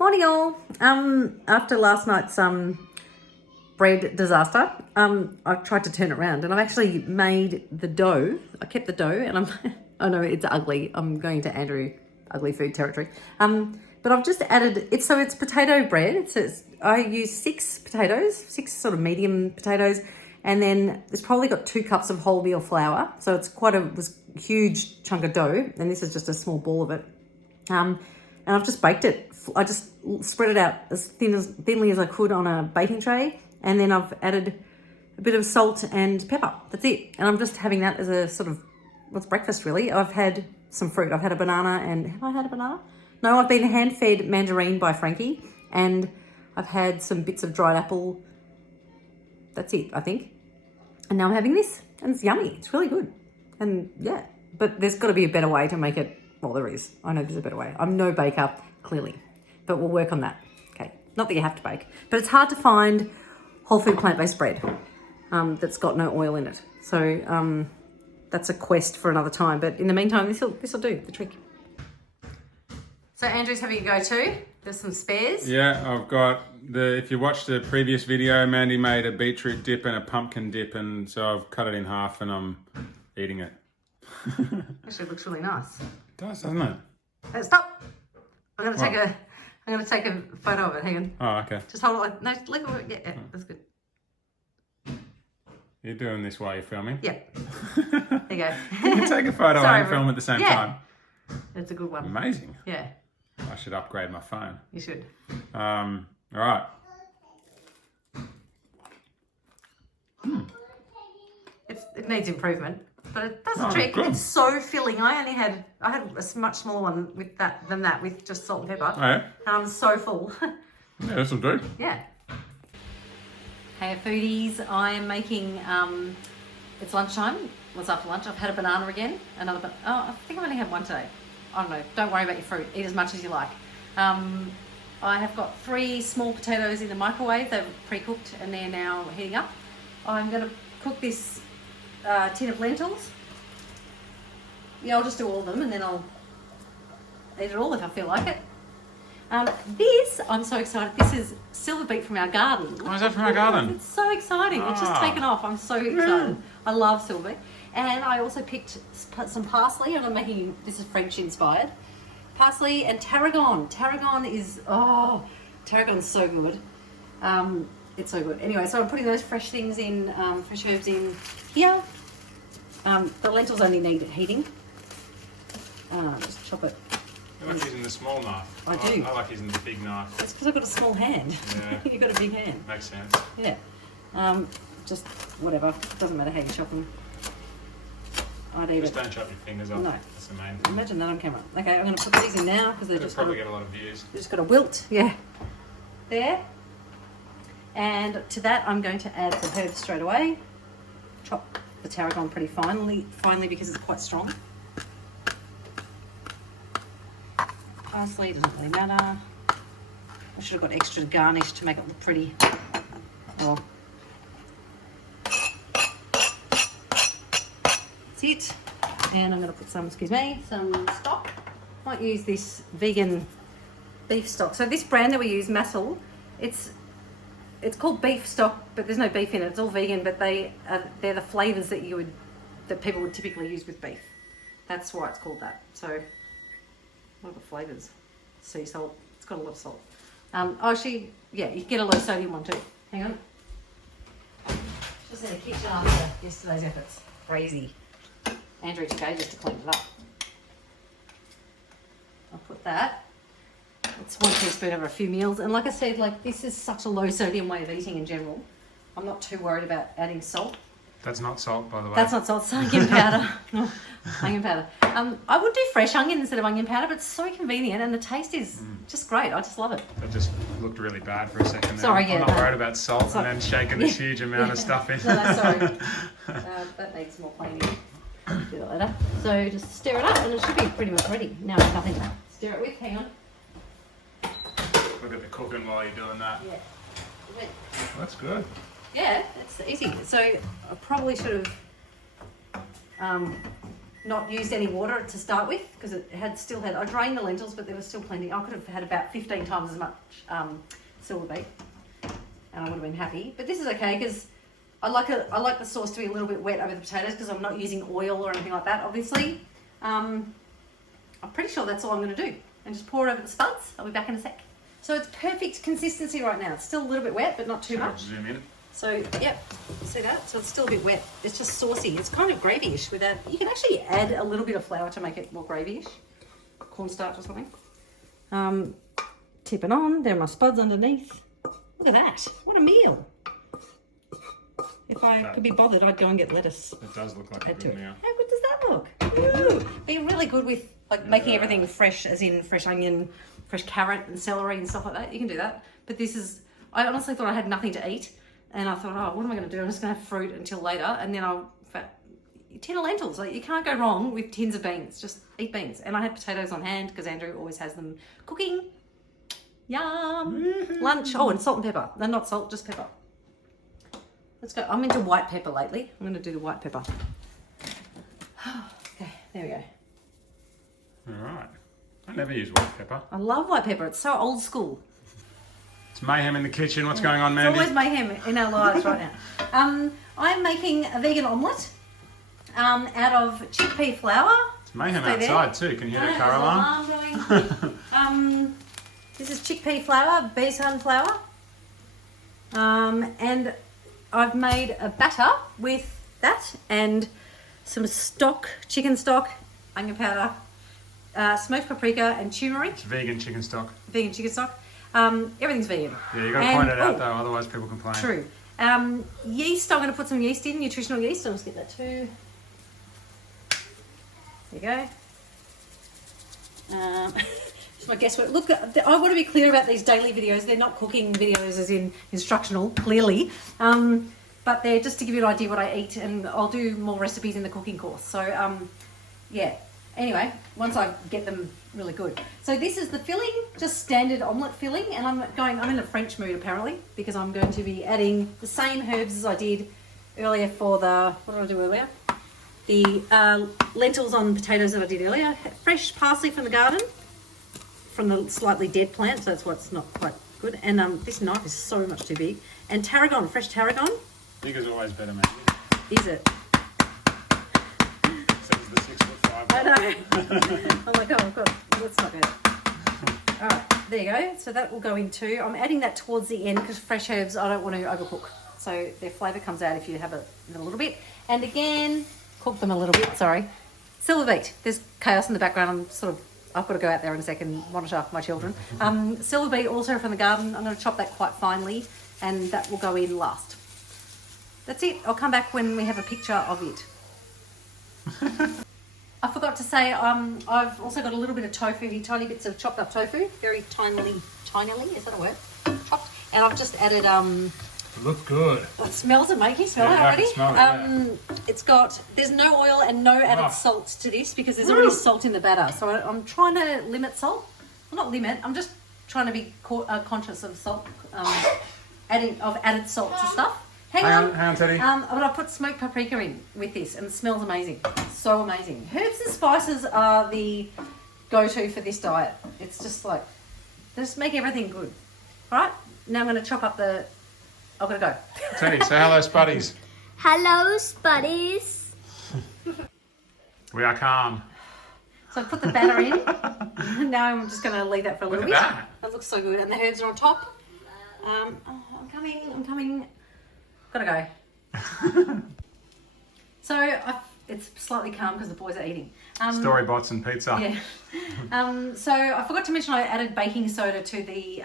Morning all. After last night's bread disaster, I've tried to turn it around and I've actually made the dough. I kept the dough and I know it's ugly. I'm going to Andrew ugly food territory. But I've just added it's potato bread. I use 6 potatoes, 6 sort of medium potatoes, and then it's probably got 2 cups of wholemeal flour. So it's quite a huge chunk of dough, and this is just a small ball of it. And I've just baked it. I just spread it out as thinly as I could on a baking tray, and then I've added a bit of salt and pepper. That's it. And I'm just having that as a sort of breakfast really. I've had some fruit. I've had a banana, and have I had a banana? No, I've been hand-fed mandarin by Frankie, and I've had some bits of dried apple. That's it, I think. And now I'm having this, and it's yummy. It's really good. And yeah, but there's got to be a better way to make it. Well, there is. I know there's a better way. I'm no baker, clearly, but we'll work on that. Okay, not that you have to bake, but it's hard to find whole food plant-based bread that's got no oil in it. So that's a quest for another time. But in the meantime, this will do the trick. So Andrew's having a go too. There's some spares. Yeah, I've got if you watched the previous video, Mandy made a beetroot dip and a pumpkin dip, and so I've cut it in half and I'm eating it. Actually, it looks really nice. It does, doesn't it? Hey, stop! I'm gonna take a photo of it. Hang on. Oh, okay. Just hold it. No, look at it. Yeah, that's good. You're doing this while you're filming? Yeah. There you go. You can take a photo and film at the same time. That's a good one. Amazing. Yeah. I should upgrade my phone. You should. All right. It needs improvement, but it does the Oh, trick. good. It's so filling. I had a much smaller one than that with just salt and pepper. Oh, yeah? And I'm so full. Yeah, this will do. Yeah. Hey foodies, I am making, it's lunchtime. What's after lunch? I've had a banana again. I think I've only had one today. I don't know. Don't worry about your fruit. Eat as much as you like. I have got 3 small potatoes in the microwave. They're pre-cooked and they're now heating up. I'm going to cook this tin of lentils. Yeah, I'll just do all of them and then I'll eat it all if I feel like it. This, I'm so excited. This is silver beet from our garden. Oh, is that from our garden? It's so exciting. It's just taken off. I'm so excited. I love silver beet. And I also picked some parsley, and I'm making, this is French inspired. Parsley and tarragon. Tarragon's so good. It's so good. Anyway, so I'm putting those fresh things in, fresh herbs in here. The lentils only need heating. Just chop it. I like using the small knife. I do. I like using the big knife. It's because I've got a small hand. Yeah. You've got a big hand. Makes sense. Yeah. Just whatever. Doesn't matter how you chop them. Just don't chop your fingers off. No. That's the main thing. Imagine that on camera. Okay, I'm going to put these in now because they're It'll probably get a lot of views. just got to wilt. Yeah. There. And to that, I'm going to add the herbs straight away. Chop the tarragon pretty finely because it's quite strong. Parsley doesn't really matter. I should have got extra garnish to make it look pretty. Oh. That's it. And I'm going to put some stock. Might use this vegan beef stock. So this brand that we use, Massel, it's called beef stock, but there's no beef in it. It's all vegan, but they're the flavours that people would typically use with beef. That's why it's called that. So what are the flavours? Sea salt. It's got a lot of salt. Actually, yeah, you can get a low sodium one too. Hang on. Just in the kitchen after yesterday's efforts. Crazy. Andrew took ages to clean it up. I'll put that. It's 1 teaspoon over a few meals. And like I said, this is such a low sodium way of eating in general. I'm not too worried about adding salt. That's not salt, by the way. That's not salt, it's onion powder. Onion powder. I would do fresh onion instead of onion powder, but it's so convenient and the taste is just great. I just love it. That just looked really bad for a second there. Sorry, yeah. I'm not worried about salt and then shaking this huge amount of stuff in. No, sorry. That needs more cleaning. Do that later. So just stir it up and it should be pretty much ready. Now there's nothing to stir it with. Hang on. Look at the cooking while you're doing that. Yeah. That's good. Yeah, it's easy. So I probably should have not used any water to start with because it still had. I drained the lentils, but there was still plenty. I could have had about 15 times as much silver beet, and I would have been happy. But this is okay because I like the sauce to be a little bit wet over the potatoes because I'm not using oil or anything like that. Obviously, I'm pretty sure that's all I'm going to do, and just pour it over the spuds. I'll be back in a sec. So it's perfect consistency right now. It's still a little bit wet, but not too much. Zoom in. So, yep, see that? So it's still a bit wet. It's just saucy. It's kind of gravy-ish with that. You can actually add a little bit of flour to make it more gravy-ish. Cornstarch or something. Tip it on. There are my spuds underneath. Look at that. What a meal. If I could be bothered, I'd go and get lettuce. It does look like a good meal. How good does that look? Ooh. Be really good with like making everything fresh, as in fresh onion, fresh carrot and celery and stuff like that. You can do that. But this is, I honestly thought I had nothing to eat. And I thought, oh, what am I going to do? I'm just going to have fruit until later. And then tin of lentils. Like, you can't go wrong with tins of beans. Just eat beans. And I had potatoes on hand because Andrew always has them cooking. Yum. Lunch. Oh, and salt and pepper. No, not salt, just pepper. Let's go. I'm into white pepper lately. I'm going to do the white pepper. Okay, there we go. All right. I never use white pepper. I love white pepper. It's so old school. It's mayhem in the kitchen. What's going on, Mandy? It's always mayhem in our lives right now. I'm making a vegan omelette out of chickpea flour. It's mayhem outside too. Can you hear the car alarm? This is chickpea flour, besan flour. And I've made a batter with that and some stock, chicken stock, onion powder, smoked paprika and turmeric. It's vegan chicken stock. Vegan chicken stock. Everything's vegan. Yeah, you got to point it out though, otherwise people complain. True. Yeast, I'm going to put some yeast in, nutritional yeast. I'll just get that too. There you go. Just my guesswork. Look, I want to be clear about these daily videos. They're not cooking videos as in instructional, clearly. But they're just to give you an idea what I eat, and I'll do more recipes in the cooking course. So, yeah. Anyway, once I get them really good. So this is the filling, just standard omelette filling, and I'm in a French mood apparently, because I'm going to be adding the same herbs as I did earlier for the, what did I do earlier? The lentils on potatoes that I did earlier. Fresh parsley from the garden, from the slightly dead plant, so that's why it's not quite good. And this knife is so much too big. And tarragon, fresh tarragon. Big is always better, man. Is it? Says the 6'5". I know. I'm like, oh god, that's not good. All right, there you go. So that will go into. I'm adding that towards the end because fresh herbs I don't want to overcook, so their flavour comes out if you have it in a little bit. And again, cook them a little bit. Sorry, silver beet. There's chaos in the background. I've got to go out there in a second, monitor my children. Silver beet also from the garden. I'm going to chop that quite finely, and that will go in last. That's it. I'll come back when we have a picture of it. I forgot to say, I've also got a little bit of tofu here, tiny bits of chopped up tofu, very tinily, is that a word? Chopped. And I've just added, It looks good. it smells amazing. Can you smell it I already? can smell it, It's got, there's no oil and no added salt to this because there's already salt in the batter. So I'm trying to limit salt. Well, not limit, I'm just trying to be conscious of salt, added salt to stuff. Hang on, Teddy. but I put smoked paprika in with this and it smells amazing. So amazing. Herbs and spices are the go-to for this diet. It's just like, they just make everything good. All right, now I'm going to chop up the, I've got to go. Teddy, say hello, Spuddies. Hello, Spuddies. We are calm. So I put the batter in. Now I'm just going to leave that for a little bit. Look at that. That looks so good. And the herbs are on top. I'm coming. Gotta go. So it's slightly calm because the boys are eating. Storybots and pizza. Yeah. So I forgot to mention I added baking soda to the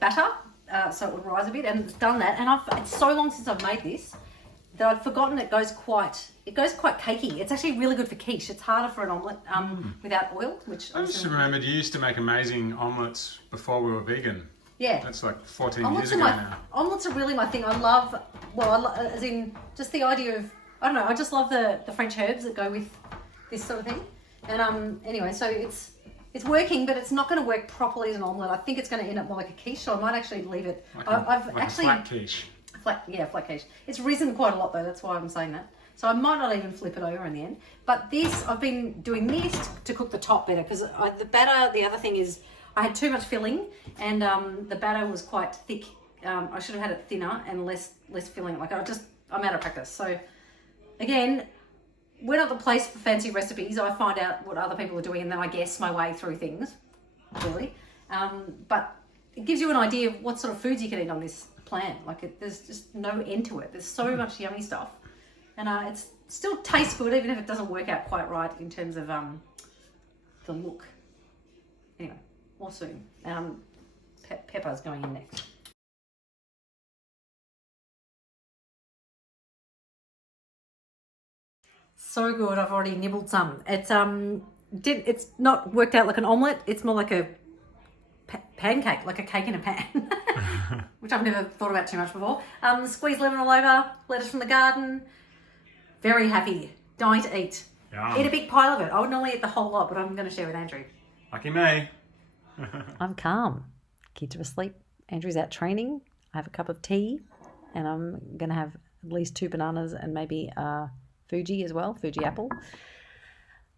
batter, so it would rise a bit, and it's done that. And it's so long since I've made this that I'd forgotten it goes quite cakey. It's actually really good for quiche. It's harder for an omelette without oil, which I just remembered you used to make amazing omelettes before we were vegan. Yeah. That's like 14 Omelets years ago are now. Omelets are really my thing. I love, as in just the idea of, I don't know, I just love the French herbs that go with this sort of thing. And anyway, so it's working, but it's not going to work properly as an omelette. I think it's going to end up more like a quiche, so I might actually leave it. Like a flat quiche. Flat quiche. It's risen quite a lot though, that's why I'm saying that. So I might not even flip it over in the end. But this, I've been doing this to cook the top better because the batter, the other thing is I had too much filling and the batter was quite thick. I should have had it thinner and less filling. Like I'm out of practice. So again, we're not the place for fancy recipes. I find out what other people are doing and then I guess my way through things, really. But it gives you an idea of what sort of foods you can eat on this plan. Like there's just no end to it. There's so much yummy stuff. And it still tastes good, even if it doesn't work out quite right in terms of the look. Anyway, more soon. Pepper's going in next. So good. I've already nibbled some. It's not worked out like an omelette. It's more like a pancake, like a cake in a pan, which I've never thought about too much before. Squeeze lemon all over, lettuce from the garden. Very happy. Dying to eat. Yum. Eat a big pile of it. I would normally eat the whole lot, but I'm going to share with Andrew. Lucky me. I'm calm. Kids are asleep. Andrew's out training. I have a cup of tea, and I'm going to have at least 2 bananas and maybe Fuji as well, Fuji apple.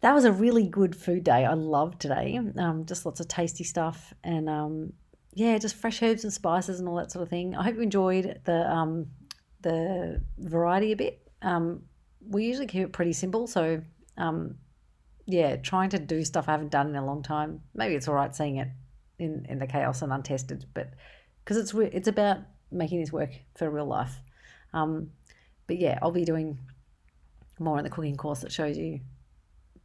That was a really good food day. I loved today. Just lots of tasty stuff and yeah, just fresh herbs and spices and all that sort of thing. I hope you enjoyed the variety a bit. We usually keep it pretty simple, so yeah, trying to do stuff I haven't done in a long time. Maybe it's all right seeing it in the chaos and untested, but because it's about making this work for real life. But yeah, I'll be doing more in the cooking course that shows you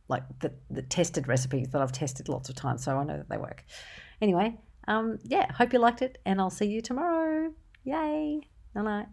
like the tested recipes that I've tested lots of times, so I know that they work. Anyway, yeah, hope you liked it, and I'll see you tomorrow. Yay! Night night.